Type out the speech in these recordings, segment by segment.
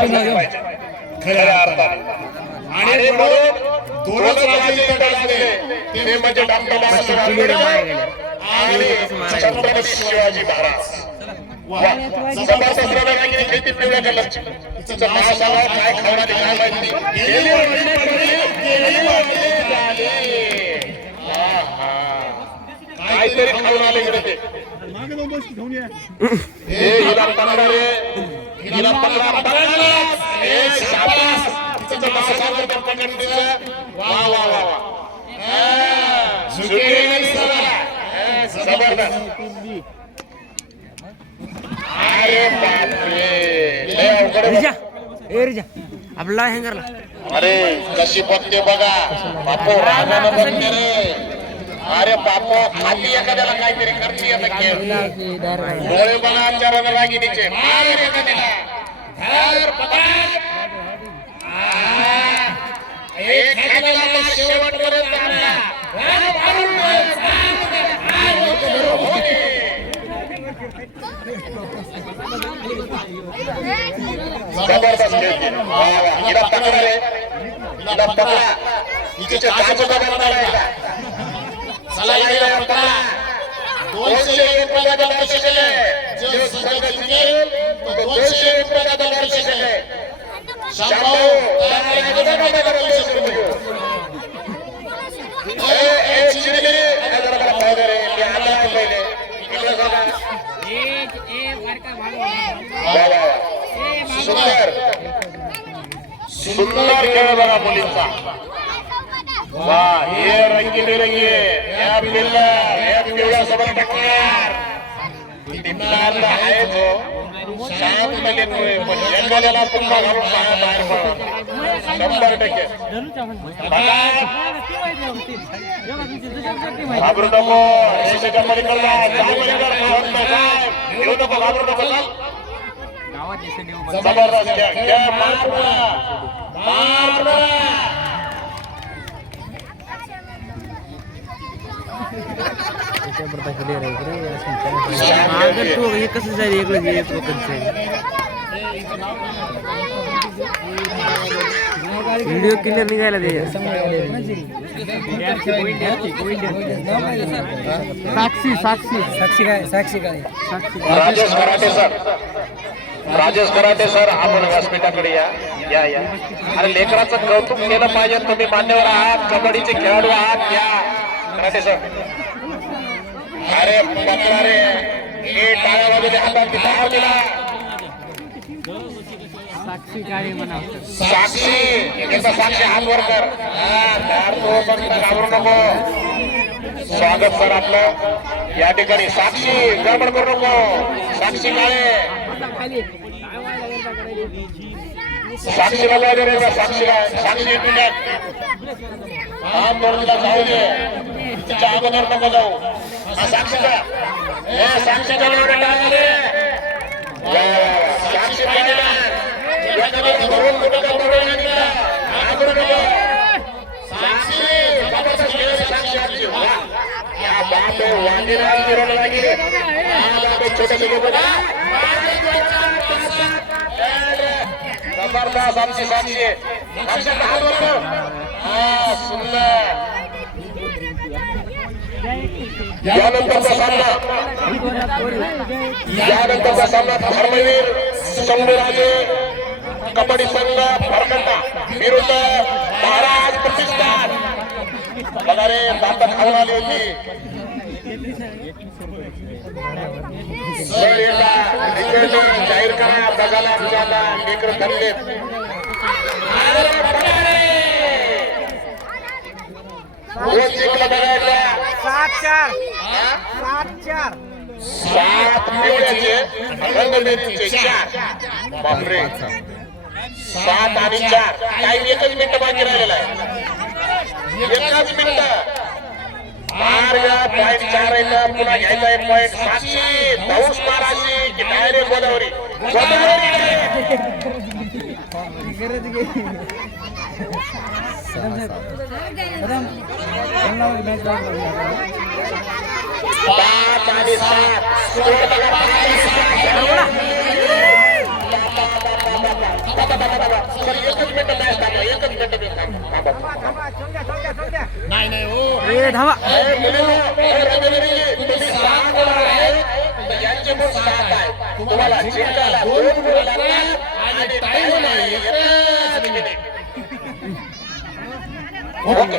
खऱ्या अर्थाने. आणि म्हणून दोनच राजे इथे असले ते म्हणजे डॉक्टर बाबासाहेब आंबेडकर आणि छत्रपती शिवाजी महाराज. जबरदस्त रणनीती खेती पिवळ्या कलरची. तिचं नाव सांगा काय खवडाली काय माहिती. गेली वाटली पडली गेली वाटली झाली. काहीतरी खाऊन आले इकडे ते. हे हिला पकडा रे हिला पकडा पकडला. हे शाबास. तिचं नाव सांगा त्या पकडीचं. वा वा वा वा. झुके नाही सरा. जबरदस्त. अरे बापरे आपला हँगरला. अरे कशी बघते बघा बापू रागानं बघते रे. अरे बापू खाती एखाद्याला काहीतरी करते आता खेळ. डोळे बघा आमच्या रागिनीचे. मार एखाद्याला धर पकड. एखाद्याला शेवटपर्यंत आणला. जबरदस्त खेळते. हिला पकडा रे हिला पकडा. हिचे काच बघा. चला हिला पकडा. 200 रुपये का दंड शिकले. जो संघ जिंकेल तो 200 रुपये का दंड शिकले. शाबाऊ त्याला पैसे देऊ. ए चिडले जरा मला पाहू दे रे. मी आला पहिले इकडे बघा. सुंदर सुंदर खेळ बघा मुलींचा. वा हे रंगीबेरंगी या पिल्ला या पिवळ्या सोबत टक्कर. टिपणार आहे तो शांत लेतोय पण एखाद्याला पुन्हा घालून बाहेर पडतो 100%. घाबरू नको. देशाच्या पलीकडला येऊ नको. घाबरू नको. जबरदस्त खेळ. कसं जाईल इकडे व्हिडिओ क्लिअर निघायला दे. साक्षी साक्षी साक्षी काय साक्षी काय Rajesh karate sir. Rajesh karate sir आपण व्यासपीठाकडे या या या. अरे लेकराचं कौतुक केलं पाहिजे. तुम्ही मान्यवर आहात कबड्डीचे खेळाडू आहात. या कराटे सर. अरे पकडा रे. हे टाळ्या वाजवले हातात तिथं दिला. साक्षी काळे म्हणा. साक्षी एकदा साक्षी हात वर कर. तो फक्त घाबरू नको. स्वागत सर आपलं या ठिकाणी. साक्षी गडबड करू नको. साक्षी काळे. साक्षी बघा रे साक्षी साक्षी हा तोडूला जाऊ दे. तिच्या अगोदर नको जाऊ. साक्षीचा साक्षी साक्षी पाहिजे ना. जबरदस्त आमची साक्षी. सुंदर. यानंतरचा सामना धर्मवीर शंभूराजे कबड्डी संघ फरकंडा विरुद्ध महाराज प्रतिष्ठान. बघा रे दात खाऊन आली होती. जाहीर करा बघायला तुझ्याला लेकर धरले. जिंकलं बघायला 7-4 7 पिवळ्याचे रंगबेरंगीचे 4. बापरे 7 आणि 4. टाइम 1 मिनिट बाकी राहिलेला आहे. 1 मिनिट. मार्ग पॉइंट 4 आहे. पुन्हा घ्यायचा आहे पॉइंट. साक्षी धौस माराशी की डायरेक्ट गोदावरी. पाच आणि 7 सर एकच मिनिट मॅच टाकला एकच मिनिट नाही नाही हो ए धावा यांचे पण साथ आहे तुम्हाला जिंकायला 2 गुण लागतात आणि टाइम नाही एकच मिनिट ओके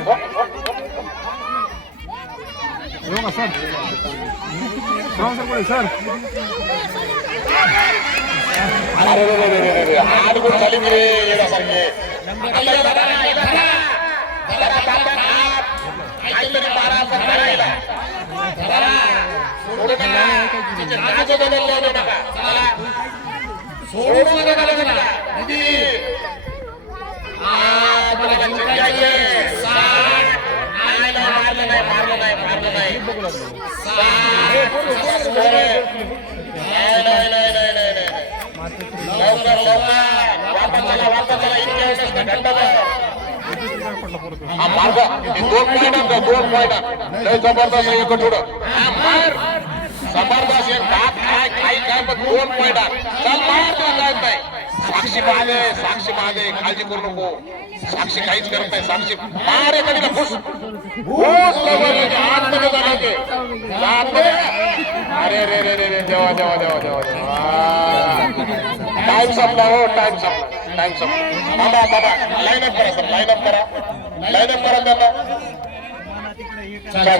सर अरे 8 गुण झाले रे येण्यासारखे काहीतरी 12 पण करायला सोडून नका मार्ग 2 पॉइंट लय जबरदस्त एक थोडं जबरदस्त एक दात काय पण 2 पॉइंट चल मार काय नाही साक्षी महादे काळजी करू नको साक्षी काहीच करत नाही साक्षी मार एखादी फुस आतमध्ये झालं ते अरे रे रे रे देवा टाइम संपला हो टाइम संपला बाबा लाईन अप करा त्यांना